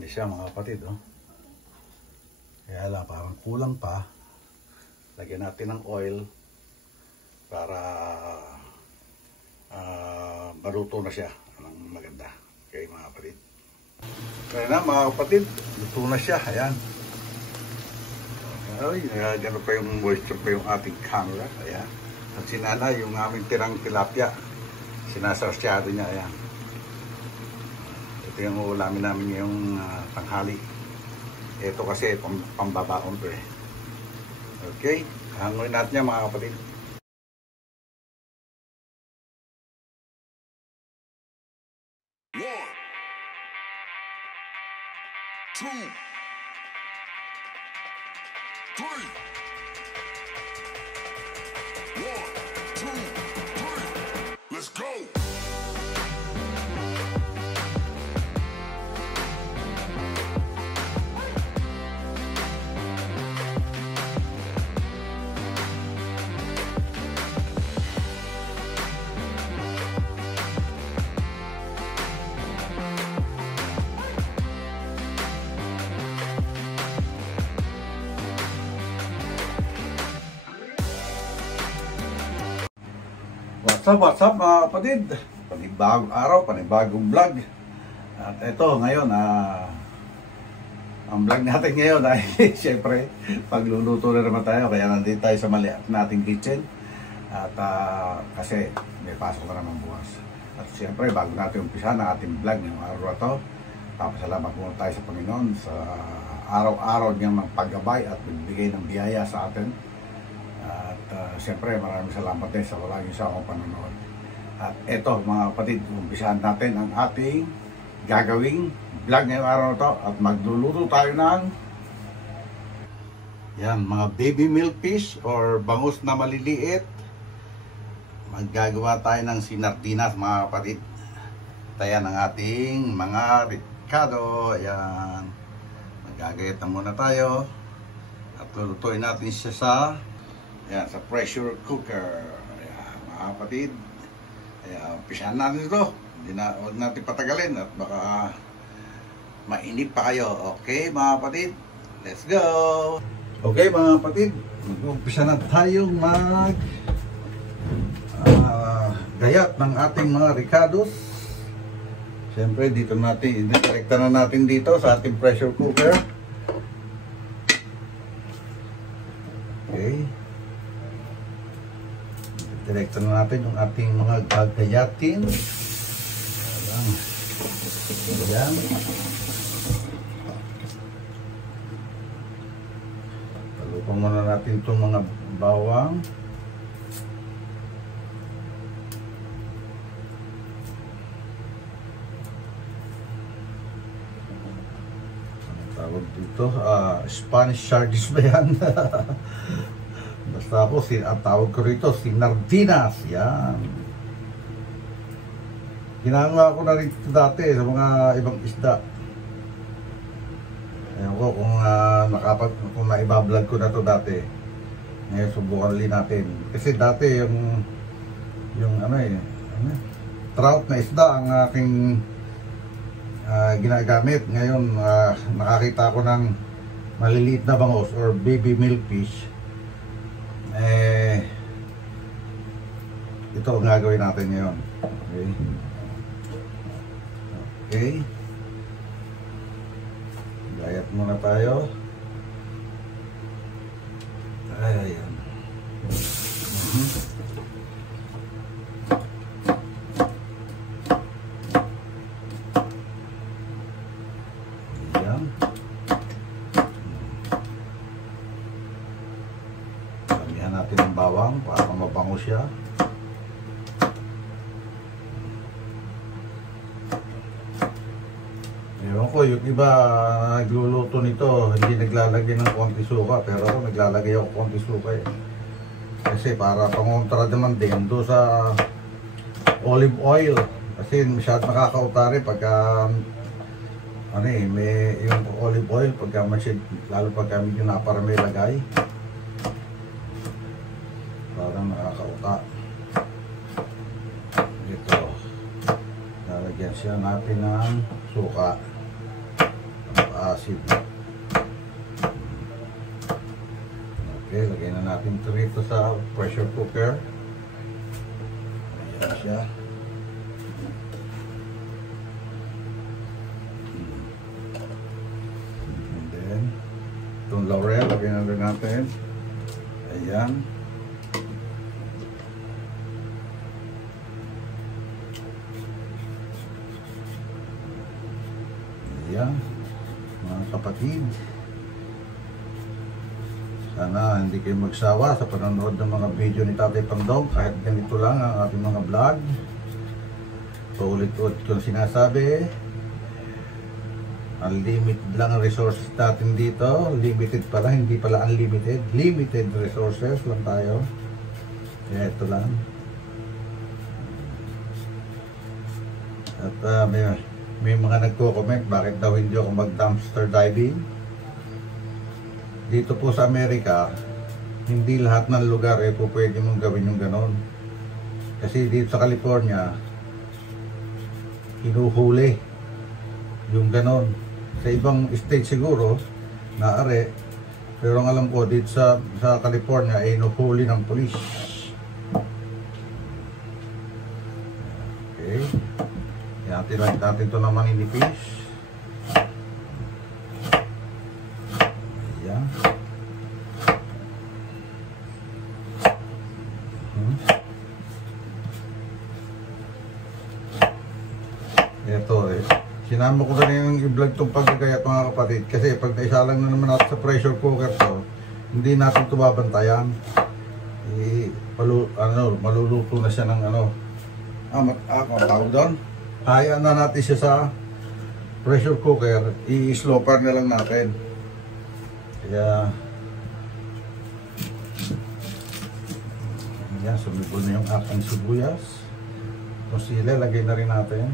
Dami siya mga kapatid, oh. Kaya lang, parang kulang pa. Lagyan natin ng oil para maluto na siya ng maganda. Okay mga kapatid. Kaya na mga kapatid, luto na siya. Ayan. Ay, gano'n pa yung moisture pa yung ating camera. Ayan. At si Nana, yung aming tirang tilapia, sinasarsyado niya. Ayan. Ito yung ulamin namin yung tanghali. Ito kasi pambabaon to eh. Okay, hanguin natin yan mga kapatid. One, two, three. One, two, three. Let's go. What's up mga kapatid? Panibagong araw, panibagong vlog. At ito ngayon, ang vlog natin ngayon ay siyempre pagluluto na naman tayo. Kaya nandito tayo sa maliit nating kitchen. At kasi may pasok na naman bukas. At siyempre bago natin umpisa ng ating vlog ngayong araw na ito, papasalamat muna tayo sa Panginoon sa araw-araw niyang paggabay at magbigay ng biyaya sa atin. Siyempre maraming salamat din sa walang isang panonood. At eto mga kapatid, umpisahan natin ang ating gagawing vlog ngayong araw na to. At magluluto tayo ng yan, mga baby milkfish or bangus na maliliit. Maggagawa tayo ng sinardinas mga kapatid. Tayan ang ating mga ricado. Ayan, maggagayat na muna tayo. At lulutuin natin siya sa yan, sa pressure cooker. Ayan, mga kapatid. Ayan, umpisahan natin ito. Huwag natin patagalin at baka mainip pa kayo. Okay mga kapatid, let's go! Okay mga kapatid, mag-umpisa na tayong gayat ng ating mga ricados. Siyempre dito natin, direkta na natin dito sa ating pressure cooker. Okay. Direkta na natin yung ating mga gagayatin. Ayan. Palupan muna natin itong mga bawang. Ano tawag dito? Spanish sardines ba yan? Basta ako, ang tawag ko rito, sinardinas. Yan. Ginagawa ko na rin ito dati sa mga ibang isda. Ewan ko kung naibablog ko na ito dati. Ngayon subukan ulit natin. Kasi dati yung trout na isda ang aking ginagamit. Ngayon nakakita ko ng maliliit na bangus or baby milkfish. Ito ang gagawin natin ngayon. Okay. Gayat muna tayo. Ayan. Ayan. Damihan natin ang bawang para mabango siya. Ewan ko, yung iba nagluluto nito, hindi naglalagay ng konti suka, pero ako naglalagay ako konti suka eh. Kasi para pangontra naman din doon sa olive oil. Kasi masyadong nakakautari pagka may yung olive oil, pagka lalo pagka medyo naparami lagay. Parang nakakauta. Ito, lalagyan siya natin ng suka. acid. Okay, lagay na natin ito rito sa pressure cooker. Ayan siya. And then, itong laurel, lagay na rin natin. Ayan. Ayan, mga kapatid. Sana hindi kayo magsawa sa panonood ng mga video ni Tatay Pangdong. Kahit ganito lang ang ating mga vlog. Paulit-ulit ko sinasabi, unlimited lang ang resources natin dito. Limited pala, hindi pala unlimited. Limited resources lang tayo. Kaya ito lang. At may mga nagko-comment bakit daw hindi ako mag-dumpster diving. Dito po sa Amerika, hindi lahat ng lugar po pwede mong gawin yung ganon. Kasi dito sa California, hinuhuli yung ganon. Sa ibang state siguro, naare. Pero ang alam ko, dito sa California, ay hinuhuli ng police. Okay. Natin ito naman inipis. Ayan. Ito sinama ko rin yung i-vlog itong pagkagayat mga kapatid. Kasi pag naisalang na naman natin sa pressure cooker to, hindi natin ito babantayan. Maluluto na siya ng ano. Tawag doon. Hayaan na natin siya sa pressure cooker, i-sloper na lang natin. Kaya yan, sumibol na yung aking sibuyas. Itong sila, lagay na rin natin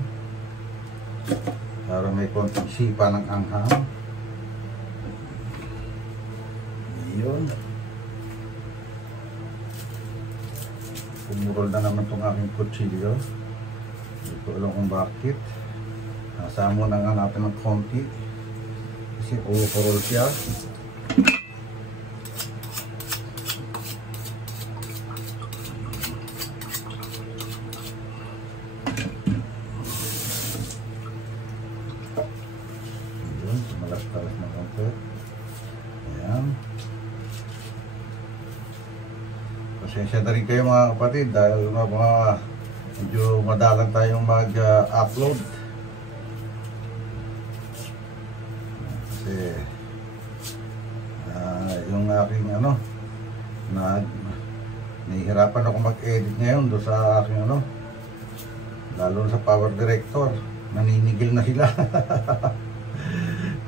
para may konting sipa ng anghang. Yun. Pumurol na naman itong aking kutsilyo. Hindi ko alam kung bakit. Nasamo na nga natin ng konti kasi pumurol siya. Yun, malas-talas na konti. Ayan. Pasensya na rin kayo mga kapatid dahil medyo madalang tayong mag-upload. Kasi yung aking nahihirapan ako mag-edit ngayon doon sa aking lalo sa power director, naninigil na sila.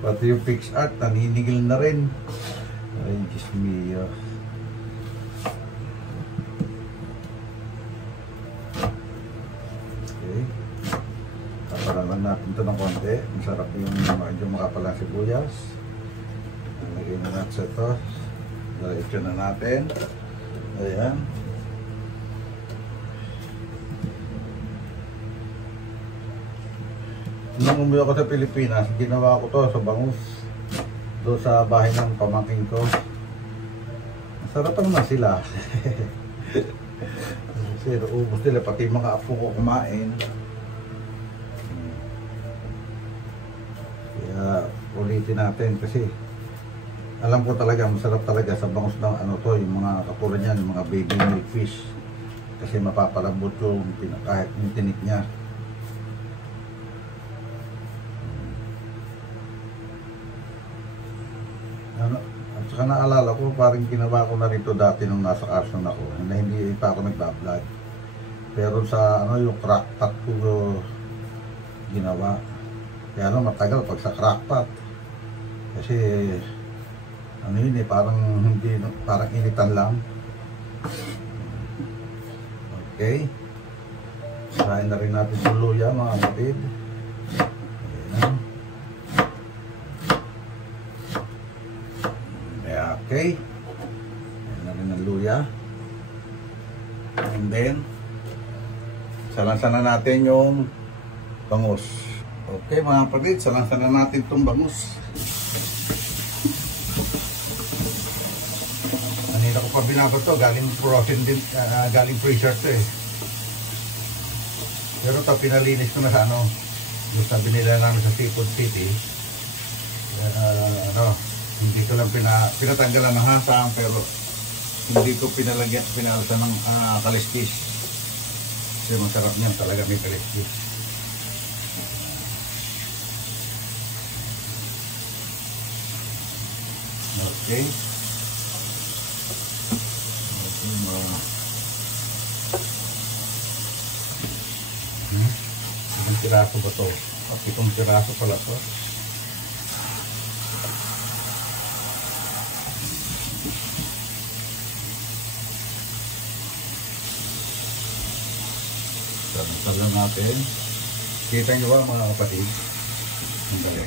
Pati yung PixArt naninigil na rin. Ay, Diyos mio. Papalaman natin ito ng konti. Masarap yung medyo makapalang sibuyas. Lagay na natin ito. Diretso na natin. Ayan. Nung umuwi ako sa Pilipinas, ginawa ko to sa bangus. Doon sa bahay ng pamangkin ko. Masarap naman sila. Kasi ubos nila, pati mga apo ko kumain. Ulitin natin kasi alam ko talaga masarap talaga sa bangus ng yung mga katulad niyan, yung mga baby milk fish, kasi mapapalambot yung kahit yung tinik niya. At saka naalala ko, parang ginawa ko na rito dati nung nasa Carson ako, na hindi pa ako nagbablog, pero sa yung crackpot ko ginawa. Kaya matagal pag sa crackpot. Kasi yun parang hindi, parang initan lang. Okay. Sahin na rin natin yung luya mga kapatid. Ayan. Okay. Ayan na rin ang luya. And then salansan na natin yung bangus. Okay mga kapatid, salansan na natin itong bangus. ako pa binabato, galing frozen din, galing freezer to eh. Pero ito, pinalinis ko na sa ano, yung sa binila namin sa Seafood City. Hindi ko lang pinatanggalan ng hasang, pero hindi ko pinalagyan ng kaliskis. Kasi masarap niyan talaga, may kaliskis. Okay. Ilang piraso ba ito? 7 piraso pala ito. Salam natin. Kita nyo ba mga kapatid? Ang dali.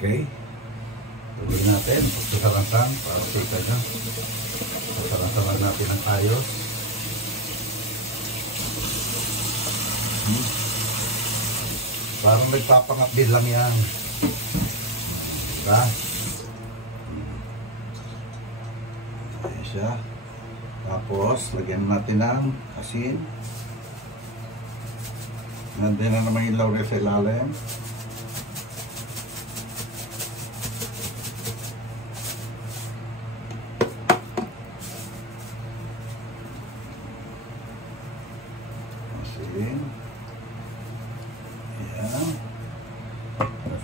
Okay. Tuloy natin. Pagkasalansan para kita nyo. Pagkasalansan natin ang ayos. Parang nagpapangapdil lang yan. Diba? Ayan siya. Tapos, lagyan natin ng asin. Nandiyan na naman yung laurel sa ilalim. Asin. Ayan.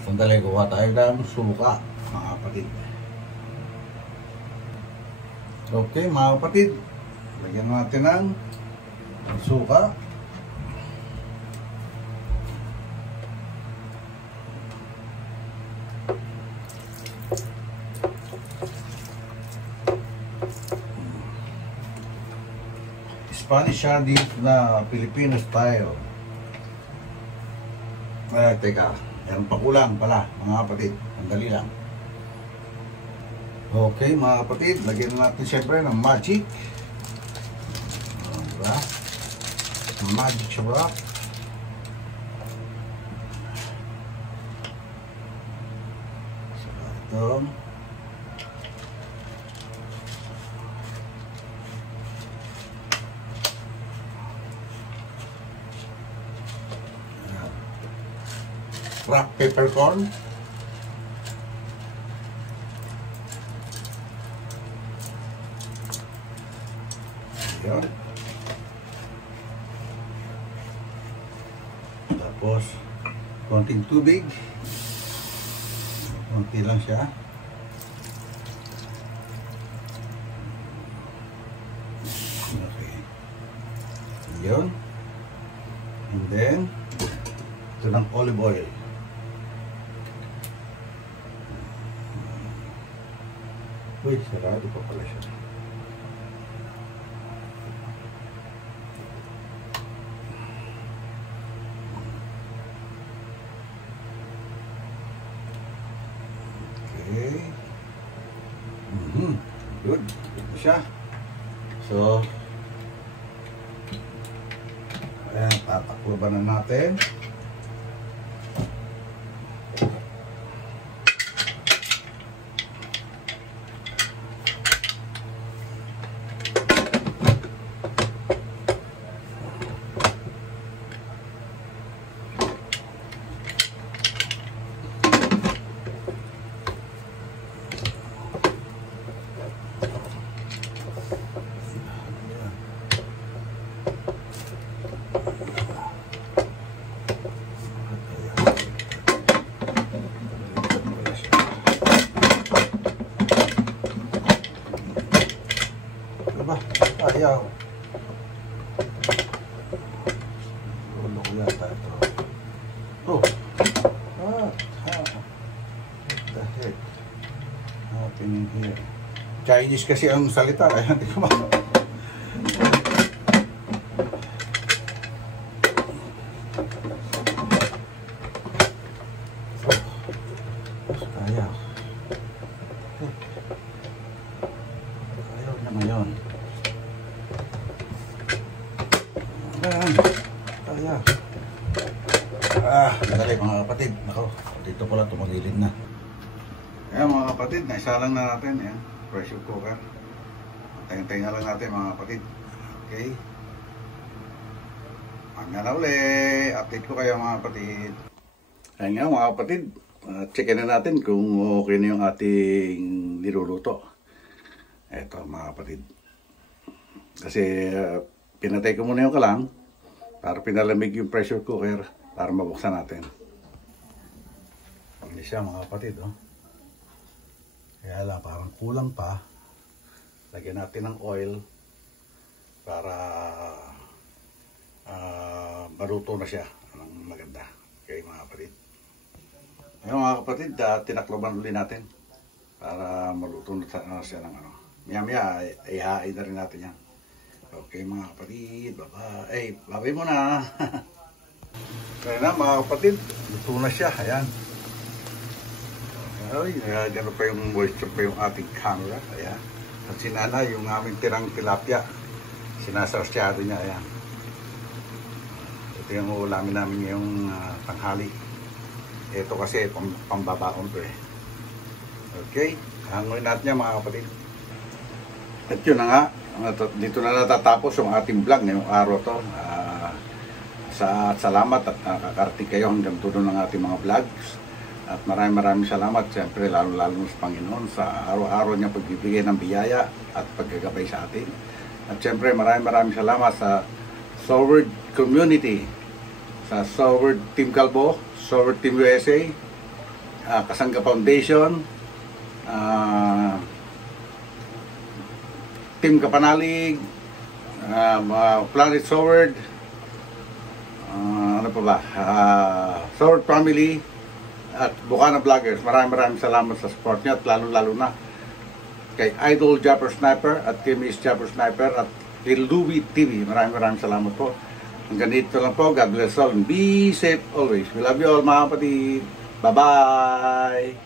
Sandali, kuha tayo ng suka, mga kapatid. Okay, mga kapatid. Lagyan natin ng suka. Spanish sardines na Filipino style. Teka, yan pakulang pala, mga kapatid. Andali lang. Okay, mga kapatid, lagyan natin siyempre ng magic. Diba? Magic rock. So, ito. Rock peppercorn. Ayan. Tapos konting tubig, konti lang siya. Okay, yun. And then ito ng olive oil. Uy, sarado pa pala siya. Okay. Good. Ito siya. So, ayan, tatakloban na natin. Ayaw. Ulo ko yata ito. Oh. What the heck happening here? Chinese kasi ang salita. Ayan, tingnan mo. Ayaw. Ayaw naman yun. Ayan. Madali mga kapatid. Nako, dito pala tumagilid na. Ayan mga kapatid, naisa lang na natin. Ayan, pressure cooker. Tayo-tayo lang natin mga kapatid. Okay. Hanggang na uli. Update ko kayo mga kapatid. Ayan nga mga kapatid. Checkin na natin kung okay na yung ating niluluto. Eto mga kapatid. Kasi pinatay ko muna yung kalang para pinalamig yung pressure cooker para mabuksan natin. Hindi siya mga kapatid. Oh. Kaya lang, parang kulang pa. Lagyan natin ng oil para maluto na siya ng maganda. Okay mga kapatid. Ngayon mga kapatid, tinakloban ulit natin para maluto na siya ng ano. Maya-maya, ihain na rin natin yan. Okay mga kapatid, bye-bye. Bye-bye muna. Kaya na mga kapatid, luto na siya. Ayan. Ay, gano'n pa yung moisture pa yung ating camera. Ayan. At sinana yung aming tirang tilapia. Sinasarsyado niya. Ayan. Ito yung ulamin namin ngayong tanghali. Ito kasi pambabaon to eh. Okay. Hangoy natin yan mga kapatid. At yun na nga. Dito na natatapos yung ating vlog ngayong araw to. Salamat at nakakarating kayo hanggang dulo ng ating mga vlogs. At maraming salamat siyempre lalo sa Panginoon sa araw-araw niya pagbibigay ng biyaya at paggagabay sa atin. At siyempre maraming salamat sa Soward Community, sa Soward Team Calbo, Soward Team USA, Kasangga Foundation, Team Kapanalig, Planet Soward, ano pa ba, Soward Family, at Bukana Vloggers. Maraming salamat sa support niya at lalo na kay Idol Japper Sniper at kay Miss Japper Sniper at kay Louie TV. Maraming salamat po. Hanggang dito lang po. God bless all and be safe always. We love you all mga kapatid. Bye-bye!